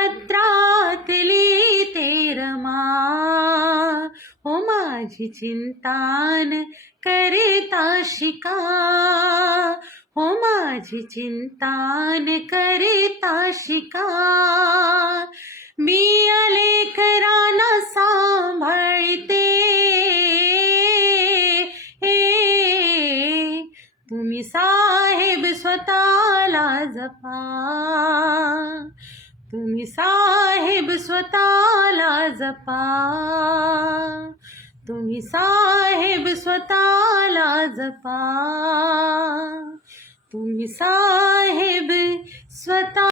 पत्रातली ते रमा, हो माझी चिंतान करिता शिका, हो माझी चिंतान करिता शिका. मी लेकरांना सांभाळते, तुम्ही साहेब स्वतःला जपा, तुम्ही साहेब स्वतःला जपा, तुम्ही साहेब स्वतःला जपा, तुम्ही साहेब स्वतः